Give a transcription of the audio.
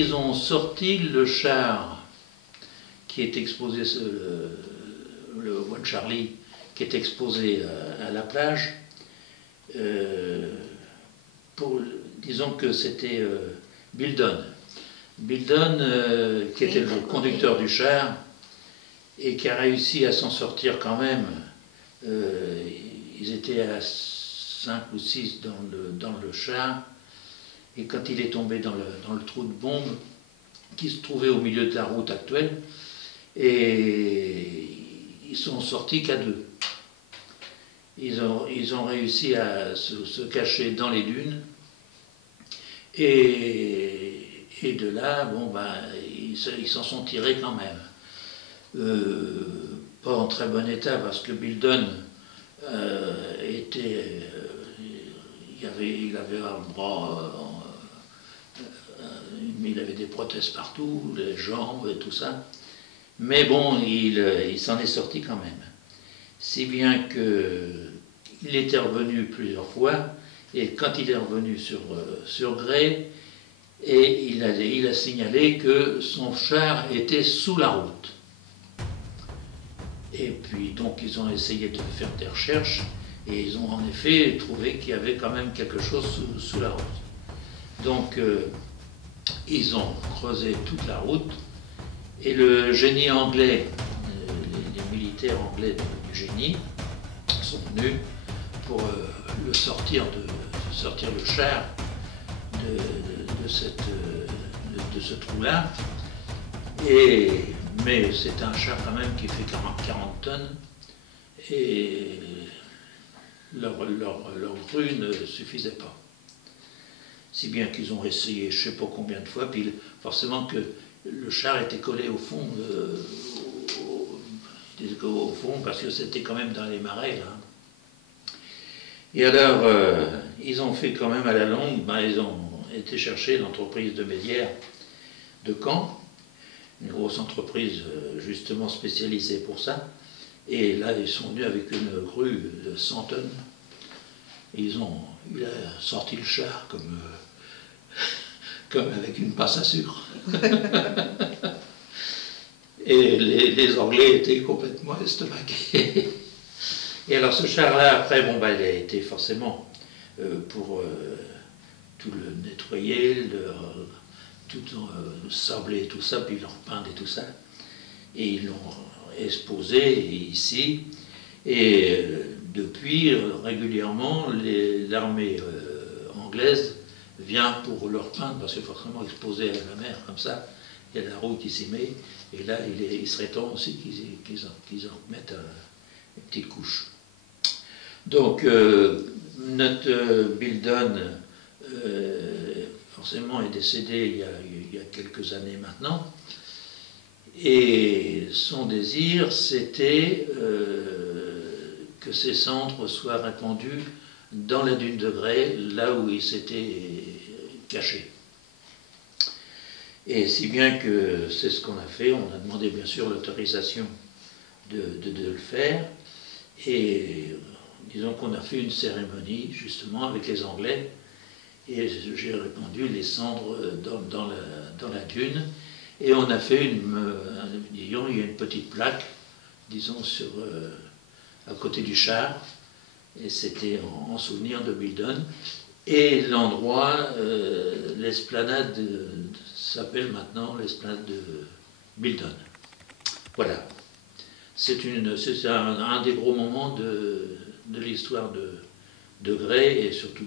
ils ont sorti le char qui est exposé, le One Charlie, qui est exposé à la plage, disons que c'était Bill Dunn. Bill Dunn, qui était le conducteur du char, et qui a réussi à s'en sortir quand même. Ils étaient à 5 ou 6 dans le char, et quand il est tombé dans le trou de bombe, qui se trouvait au milieu de la route actuelle, et ils sont sortis qu'à 2. Ils ont réussi à se cacher dans les dunes, et de là, bon, ben, ils s'en sont tirés quand même. Pas en très bon état, parce que Bill Dunn il avait un bras, il avait des prothèses partout, les jambes et tout ça. Mais bon, il s'en est sorti quand même. Si bien qu'il était revenu plusieurs fois, et quand il est revenu sur Grey, et il a signalé que son char était sous la route. Et puis donc ils ont essayé de faire des recherches, et ils ont en effet trouvé qu'il y avait quand même quelque chose sous la route. Donc ils ont creusé toute la route, et le génie anglais, les militaires anglais du génie, sont venus pour sortir le char de ce trou-là. Mais c'est un char quand même qui fait 40 tonnes, et leur grue ne suffisait pas. Si bien qu'ils ont essayé je ne sais pas combien de fois, puis forcément que le char était collé au fond, parce que c'était quand même dans les marais là. Et alors, ils ont fait quand même à la longue, ben, ils ont été chercher l'entreprise de Mézières de Caen, une grosse entreprise justement spécialisée pour ça. Et là, ils sont venus avec une grue de 100 tonnes. Il a sorti le char comme avec une passe à sucre. Et les Anglais étaient complètement estomaqués. Et alors ce char-là, après, bon, bah, il a été forcément pour tout le nettoyer, tout sabler, tout ça, puis le repeindre et tout ça. Et ils l'ont exposé ici. Et depuis, régulièrement, l'armée anglaise vient pour le repeindre, parce que forcément exposé à la mer comme ça, il y a la roue qui s'y met. Et là, il serait temps aussi qu'ils en remettent une petite couche. Donc, notre Bill Dunn, forcément, est décédé il y a quelques années maintenant. Et son désir, c'était que ses cendres soient répandues dans la dune de Grey, là où il s'était caché. Et si bien que c'est ce qu'on a fait, on a demandé bien sûr l'autorisation de le faire. Et disons qu'on a fait une cérémonie justement avec les Anglais, et j'ai répandu les cendres dans la dune, et on a fait disons, il y a une petite plaque, disons, à côté du char, et c'était en souvenir de Bill Dunn. Et l'endroit, l'esplanade s'appelle maintenant l'esplanade de Bill Dunn. Voilà. C'est un des gros moments de l'histoire de Grey, et surtout